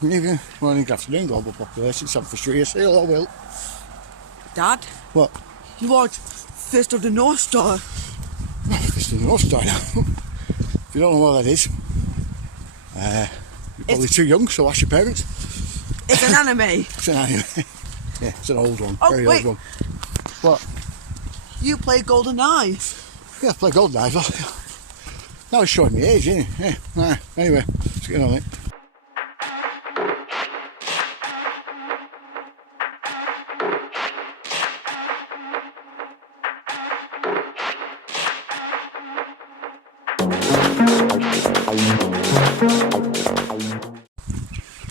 Good evening, morning, good afternoon, global population, Sam Fisher here. Say hello, Will. Dad? What? You want Fist of the North Star? Fist of the North Star now. If you don't know what that is, you're probably too young, so ask your parents. It's an anime. It's an anime. Yeah, it's an old one, Oh, very wait. old one. What? You play GoldenEye. Yeah, I play GoldenEye. Now it's showing me age, isn't it? Yeah, anyway, let's get on it.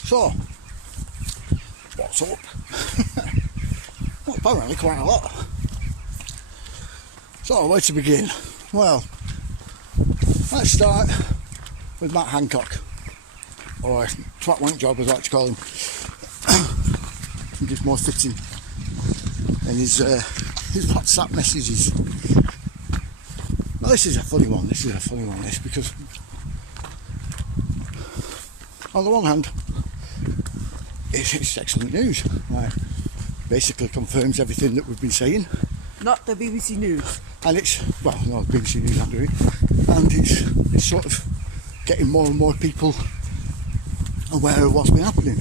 So, what's up? Well, apparently quite a lot. So, where to begin? Well, let's start with Matt Hancock, or Twat Wank Job as I like to call him. I think it's more fitting. And his WhatsApp messages. Now this is a funny one, this, because on the one hand, it's excellent news. Basically confirms everything that we've been saying. Not the BBC News. And it's, well, no, the BBC News aren't doing it. And it's sort of getting more and more people aware of what's been happening.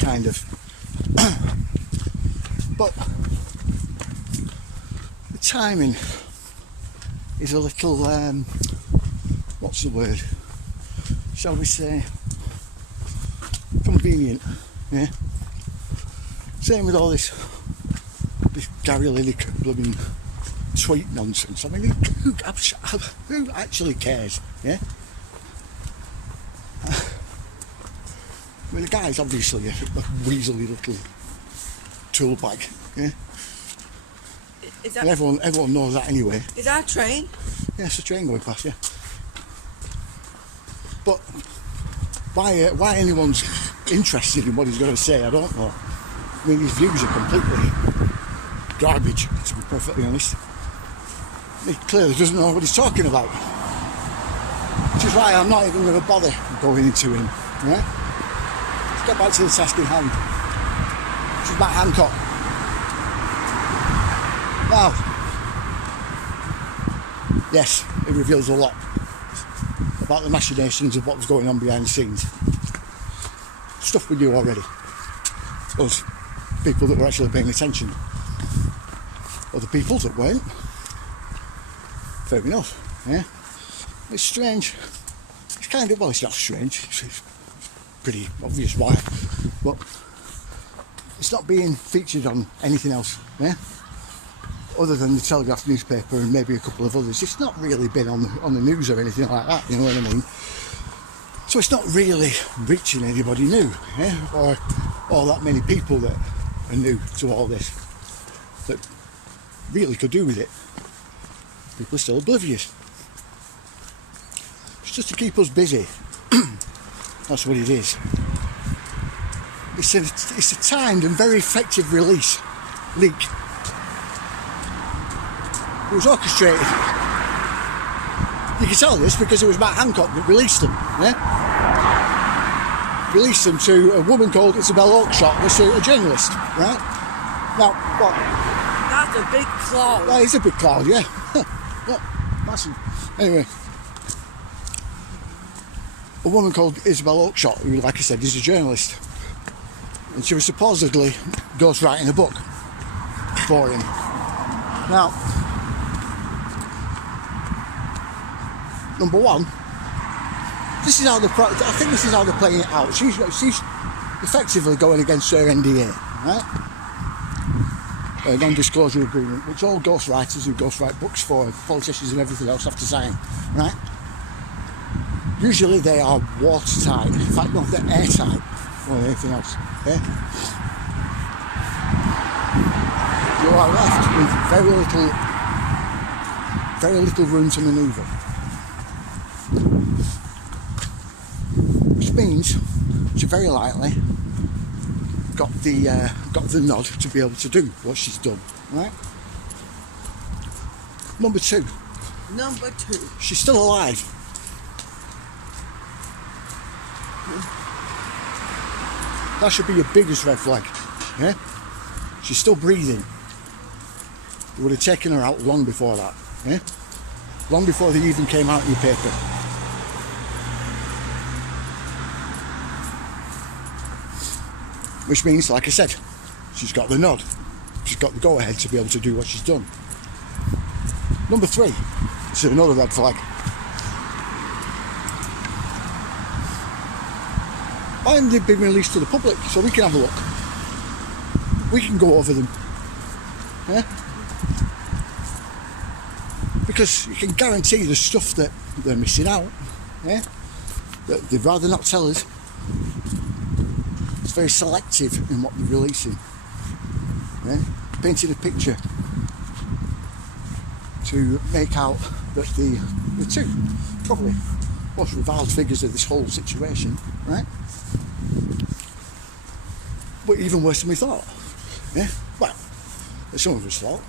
Kind of. But the timing is a little, what's the word? Shall we say, convenient, yeah? Same with all this Gary Lineker blooming tweet nonsense. I mean, who actually cares, yeah? I mean, the guy's obviously a weaselly little tool bag, yeah? Is that, And everyone knows that anyway. is that a train? Yeah, it's a train going past, yeah. But why anyone's interested in what he's going to say, I don't know. I mean, his views are completely garbage, to be perfectly honest. He clearly doesn't know what he's talking about. Which is why I'm not even going to bother going into him, right? Let's get back to the task in hand. Which is Matt Hancock. Now, yes, it reveals a lot about the machinations of what was going on behind the scenes. Stuff we knew already. Us, people that were actually paying attention. Other people that weren't. Fair enough, yeah. It's strange. It's kind of, well, it's not strange. It's pretty obvious why. But it's not being featured on anything else, yeah. Other than the Telegraph newspaper and maybe a couple of others. It's not really been on the news or anything like that, you know what I mean? So it's not really reaching anybody new, yeah? Or that many people that are new to all this, that really could do with it. People are still oblivious. It's just to keep us busy. That's what it is. It's a timed and very effective leak. It was orchestrated. You can tell this because it was Matt Hancock that released them, yeah? Released them to a woman called Isabel Oakeshott, that's a journalist, right? Now, what? That's a big cloud. That is a big cloud, yeah. Look, massive. Anyway, a woman called Isabel Oakeshott, who, like I said, is a journalist. And she was supposedly ghostwriting a book for him. Now, number one, this is how I think this is how they're playing it out. She's effectively going against her NDA, right? A non-disclosure agreement, which all ghostwriters who ghostwrite books for politicians and everything else have to sign, right? Usually they are watertight. In fact, no, they're airtight more than anything else. Okay? You are left with very little room to manoeuvre. Which means she very likely got the nod to be able to do what she's done, right? Number two. She's still alive. That should be your biggest red flag. Yeah? She's still breathing. You would have taken her out long before that. Yeah? Long before they even came out in your paper. Which means, like I said, she's got the nod. She's got the go-ahead to be able to do what she's done. Number 3, this is another red flag. Why haven't they been released to the public so we can have a look? We can go over them. Yeah? Because you can guarantee the stuff that they're missing out. Yeah? That they'd rather not tell us. It's very selective in what they're releasing. Yeah? Painting a picture to make out that the two probably most reviled figures of this whole situation, right? But even worse than we thought. Yeah? Well, as some of us thought.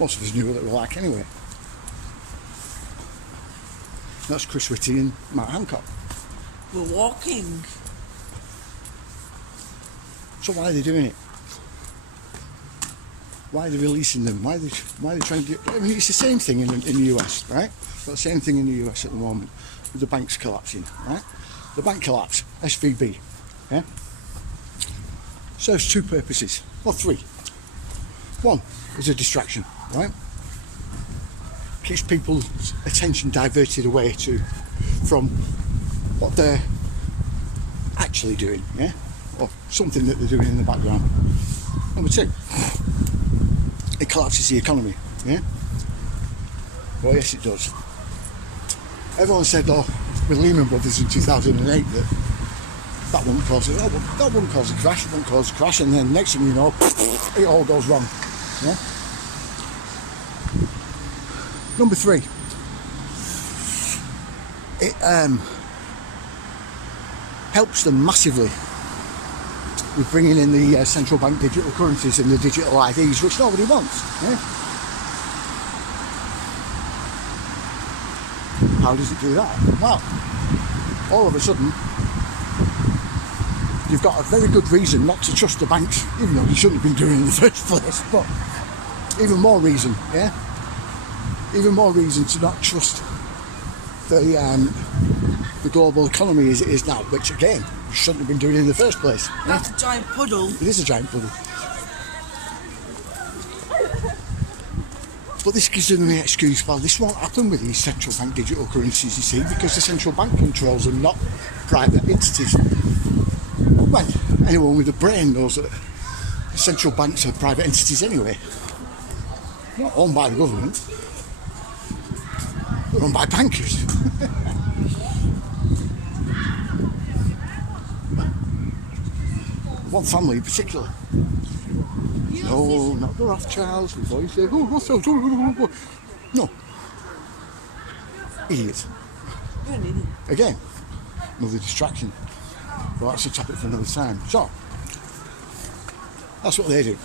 Most of us knew what they were like anyway. That's Chris Whitty and Matt Hancock. We're walking. So why are they doing it? Why are they releasing them? Why are they trying to do? I mean, it's the same thing in the US, right? Got the same thing in the US at the moment with the banks collapsing, right? The bank collapse, SVB, yeah, serves 2 purposes, or 3. 1 is a distraction, right? Keeps people's attention diverted away from what they're actually doing, yeah, or something that they're doing in the background. Number 2, it collapses the economy, yeah? Well, yes, it does. Everyone said, oh, with Lehman Brothers in 2008 that won't cause it. That won't cause a crash. It won't cause a crash, and then next thing you know, it all goes wrong. Yeah. Number 3, it helps them massively with bringing in the central bank digital currencies and the digital IDs, which nobody wants. Yeah? How does it do that? Well, all of a sudden, you've got a very good reason not to trust the banks, even though you shouldn't have been doing it in the first place. But even more reason, yeah? Even more reason to not trust the global economy as it is now, which again, you shouldn't have been doing it in the first place. Yeah? That's a giant puddle. It is a giant puddle. But this gives them the excuse, well, this won't happen with these central bank digital currencies, you see, because the central bank controls them, not private entities. Well, anyone with a brain knows that central banks are private entities anyway. They're not owned by the government. They're owned by bankers. One family in particular. No, not the Rothschilds. Before you say, oh, Rothschilds. No. Idiots. You're an idiot. Again, another distraction. Well, that's a topic for another time. So, that's what they do.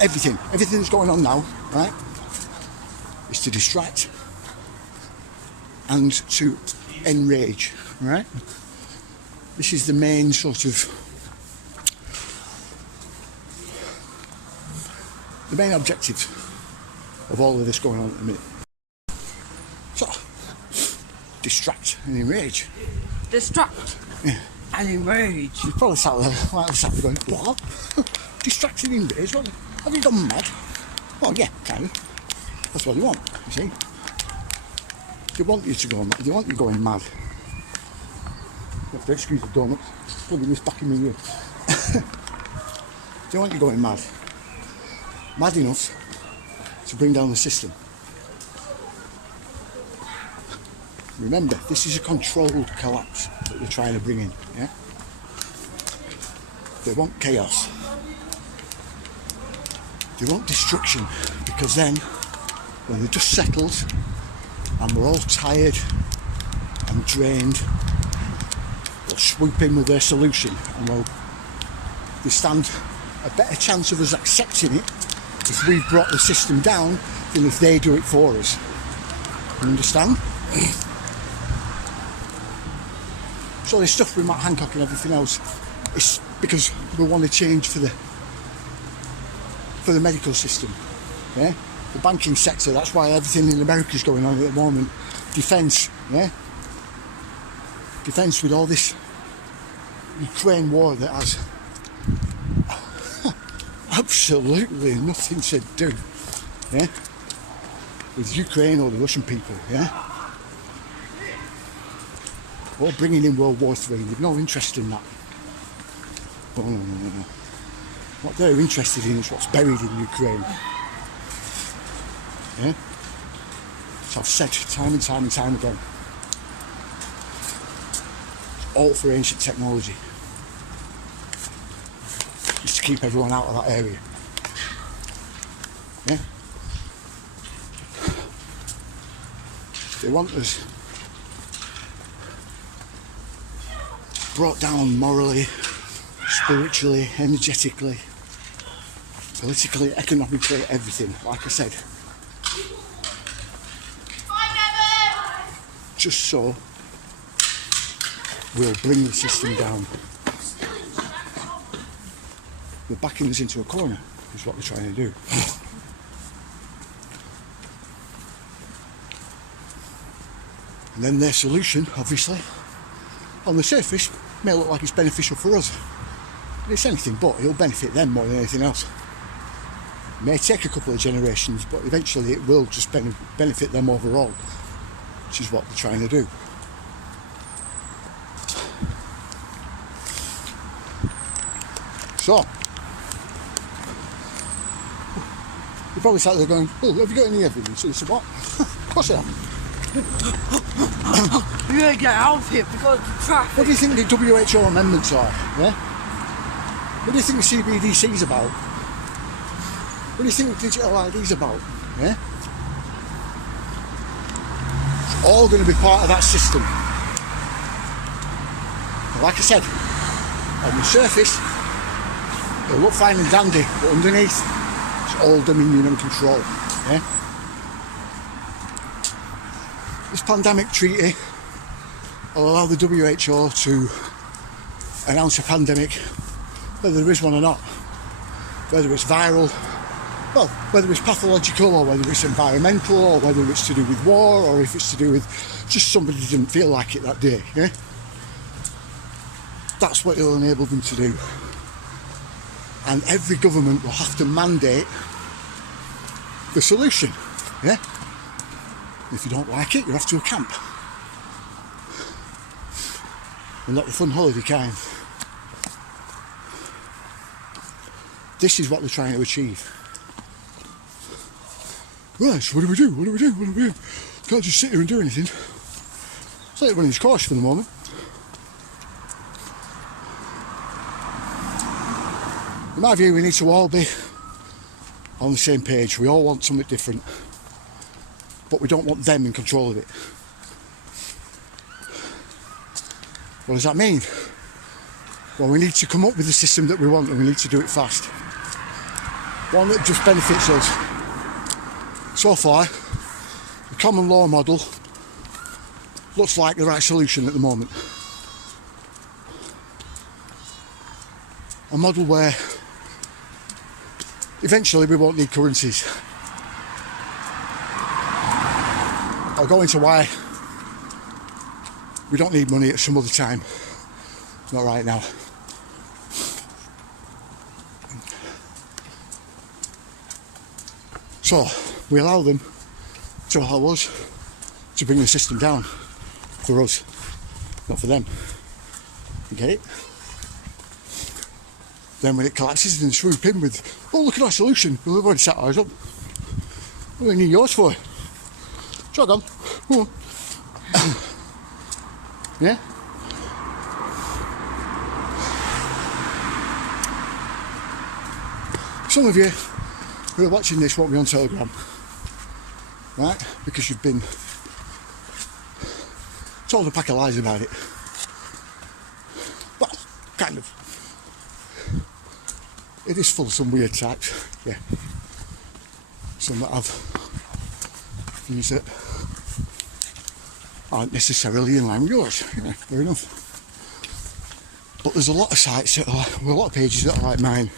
Everything that's going on now, right, is to distract and to enrage, right? This is the main sort of the main objective of all of this going on at the minute. So, distract and enrage. Distract. Yeah. And enrage. You probably sat there going, what? Distract and enrage? What? Have you gone mad? Well, yeah, kind of. That's what they want, you see. They want you to go mad. They want you going mad. You have to excuse the donuts. Putting this back in my ear. They want you going mad. Mad enough to bring down the system. Remember, this is a controlled collapse that they're trying to bring in, yeah? They want chaos. They want destruction, because then, when the dust settles, and we're all tired and drained, they'll swoop in with their solution, and they stand a better chance of us accepting it if we've brought the system down than if they do it for us. You understand? So this stuff with Matt Hancock and everything else, it's because we want to change for the medical system, yeah? The banking sector, that's why everything in America is going on at the moment. Defence, yeah? Defence with all this Ukraine war that has absolutely nothing to do, yeah? With Ukraine or the Russian people, yeah? Or bringing in World War III, they've no interest in that. Oh, no. What they're interested in is what's buried in Ukraine. Yeah? So I've said time and time and time again, it's all for ancient technology. Just to keep everyone out of that area. Yeah? They want us brought down morally, spiritually, energetically, politically, economically, everything, like I said. Just so we'll bring the system down. They're backing us into a corner, is what they're trying to do. And then their solution, obviously, on the surface, may look like it's beneficial for us. But it's anything but. It'll benefit them more than anything else. It may take a couple of generations, but eventually it will just benefit them overall, which is what they're trying to do. So, you're probably sat there going, oh, have you got any evidence? And I said, what? Of course I have. You're going to get out of here because of the traffic. What do you think the WHO amendments are? Yeah? What do you think the CBDC is about? What do you think digital ID is about? Yeah? It's all going to be part of that system. And like I said, on the surface, it'll look fine and dandy, but underneath, it's all dominion and control. Yeah? This pandemic treaty will allow the WHO to announce a pandemic, whether there is one or not, whether it's viral, well, whether it's pathological or whether it's environmental or whether it's to do with war or if it's to do with just somebody didn't feel like it that day, yeah? That's what it'll enable them to do. And every government will have to mandate the solution, yeah? If you don't like it, you're off to a camp. And not the fun holiday kind. This is what they're trying to achieve. Right, so what do we do? What do we do? What do we do? Can't just sit here and do anything. It's like running its course for the moment. In my view, we need to all be on the same page. We all want something different, but we don't want them in control of it. What does that mean? Well, we need to come up with the system that we want, and we need to do it fast. One that just benefits us. So far, the common law model looks like the right solution at the moment. A model where eventually we won't need currencies. I'll go into why we don't need money at some other time. Not right now. So, we allow them to allow us to bring the system down for us, not for them. You get it? Then when it collapses, then swoop in with, oh, look at our solution. Well, we've already set ours up. What do we need yours for? Jog on. Come on. Yeah? Some of you who are watching this won't be on Telegram, right? Because you've been told a pack of lies about it. Well, kind of. It is full of some weird types, yeah. Some that have views that aren't necessarily in line with yours. Yeah, fair enough. But there's a lot of sites that are like, well, a lot of pages that are like mine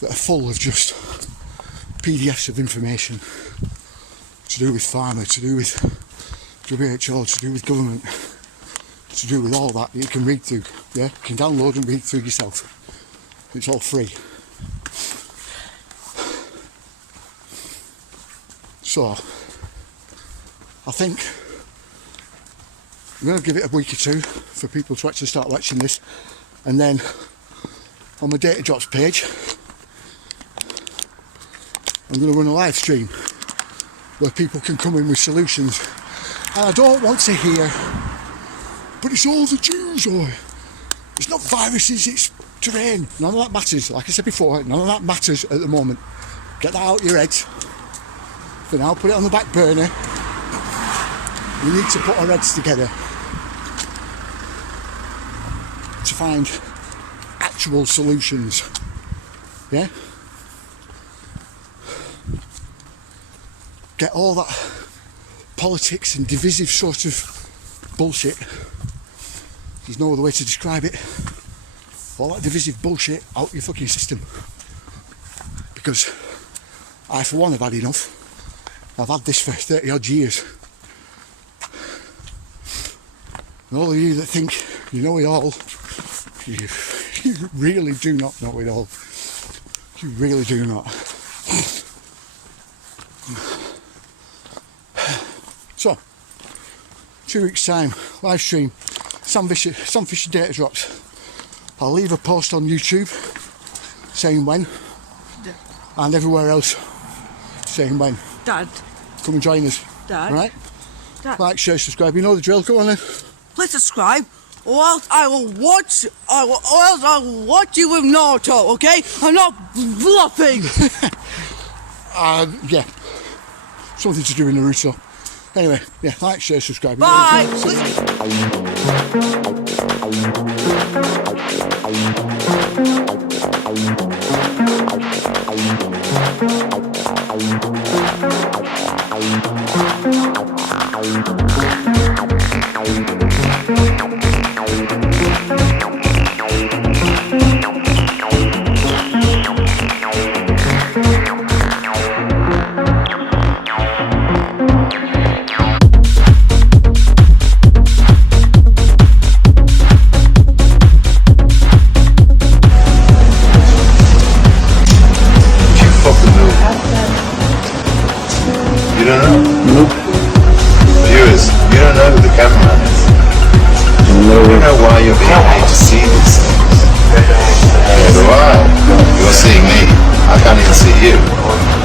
that are full of just PDFs of information to do with pharma, to do with WHO, to do with government, to do with all that you can read through. Yeah, you can download and read through yourself. It's all free. So I think I'm going to give it a week or two for people to actually start watching this, and then on my Data Drops page I'm going to run a live stream where people can come in with solutions. And I don't want to hear, but it's all the Jews, or it's not viruses, it's terrain. None of that matters. Like I said before, none of that matters at the moment. Get that out of your head. For now, put it on the back burner. We need to put our heads together to find actual solutions. Yeah? Get all that politics and divisive sort of bullshit, there's no other way to describe it, all that divisive bullshit out your fucking system. Because I, for one, have had enough. I've had this for 30 odd years. And all of you that think you know it all, you really do not know it all. You really do not. So, 2 weeks time, live stream, some Fisher Data Drops. I'll leave a post on YouTube saying when, and everywhere else saying when. Dad. Come and join us. Dad. Alright? Dad. Like, share, subscribe, you know the drill, go on then. Please subscribe, or else I will watch you with Naruto, okay? I'm not bluffing. Yeah. Something to do with Naruto. Anyway, yeah, like, share, subscribe. Bye.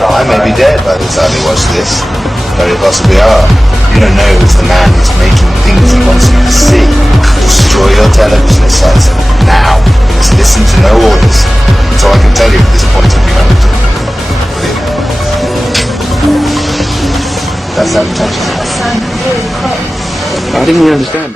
I may be dead by the time you watch this. Very possibly are. You don't know who's the man who's making things he wants you to see. Destroy your television sets now. Just listen to no orders. That's all I can tell you at this point of humanity. That's that potential. I didn't really understand.